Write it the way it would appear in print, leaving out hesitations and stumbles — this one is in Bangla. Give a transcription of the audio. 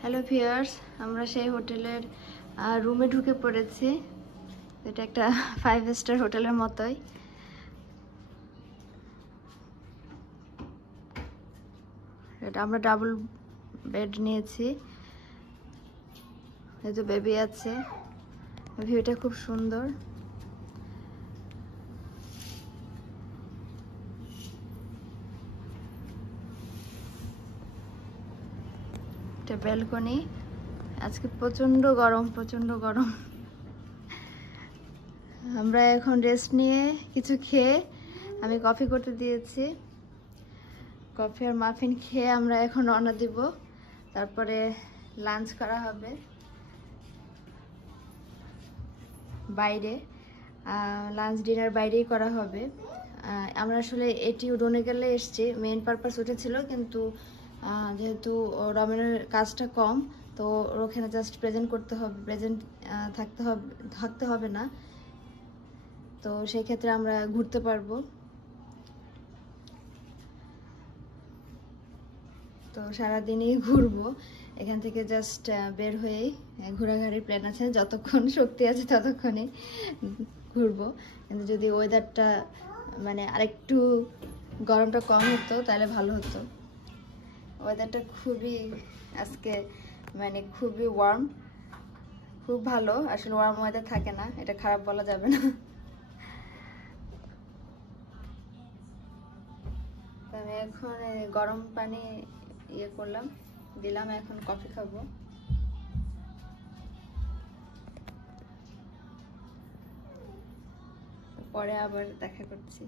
হ্যালো ভিউয়ার্স, আমরা সেই হোটেলের রুমে ঢুকে পড়েছি। এটা একটা 5 স্টার হোটেলের মতোই। এটা আমরা ডাবল বেড নিয়েছি, যেহেতু বেবি আছে। ভিউটা খুব সুন্দর। এটা ব্যালকনি। আজকে প্রচন্ড গরম। আমরা এখন রেস্ট নিয়ে কিছু খেয়ে, আমি কফি করতে দিয়েছি। কফি আর মাফিন খেয়ে আমরা এখন রওনা দিব। তারপরে লাঞ্চ করা হবে বাইরে। লাঞ্চ ডিনার বাইরেই করা হবে। আমরা আসলে এটি উডনে গেলে এসছি, মেইন পারপাস ওটা ছিল, কিন্তু যেহেতু রমেনের কাজটা কম, তো ওখানে জাস্ট প্রেজেন্ট করতে হবে, প্রেজেন্ট থাকতে হবে না। তো সেই ক্ষেত্রে আমরা ঘুরতে পারবো। তো সারাদিনই ঘুরবো এখান থেকে, জাস্ট বের হয়েই ঘোরাঘুরির প্ল্যান আছে। যতক্ষণ শক্তি আছে ততক্ষণই ঘুরবো। কিন্তু যদি ওয়েদারটা মানে আরেকটু গরমটা কম হতো তাহলে ভালো হতো। ওয়েদারটা খুবই আজকে মানে খুবই ওয়ার্ম, খুব ভালো। আসলে ওয়ার্ম ওয়েদার থাকে না, এটা খারাপ বলা যাবে না। আমি এখন গরম পানি দিলাম, এখন কফি খাবো। পরে আবার দেখা করছি।